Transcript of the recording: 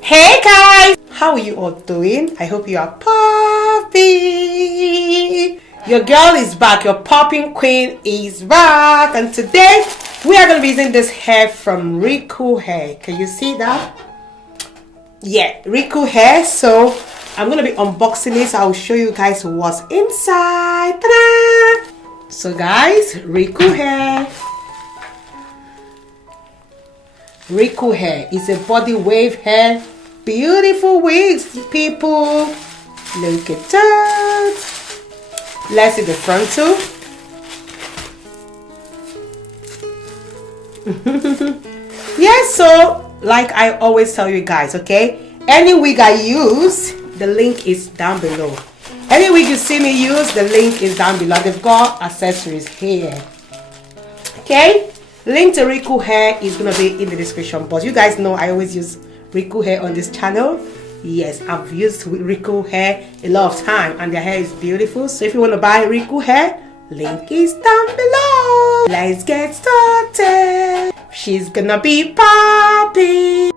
Hey guys, how are you all doing? I hope you are popping. Your girl is back, your popping queen is back, and today we are going to be using this hair from RecoolHair. Can you see that? Yeah, RecoolHair. So I'm going to be unboxing this. I'll show you guys what's inside. Ta-da! So guys, RecoolHair is a body wave hair. Beautiful wigs, people. Look at that. Let's see the front too. Yes, so like I always tell you guys, okay, any wig I use, the link is down below. Any wig you see me use, the link is down below. They've got accessories here. Okay, link to RecoolHair is gonna be in the description box. You guys know I always use RecoolHair on this channel. Yes, I've used RecoolHair a lot of time and their hair is beautiful. So if you want to buy RecoolHair, link is down below. Let's get started. She's gonna be popping.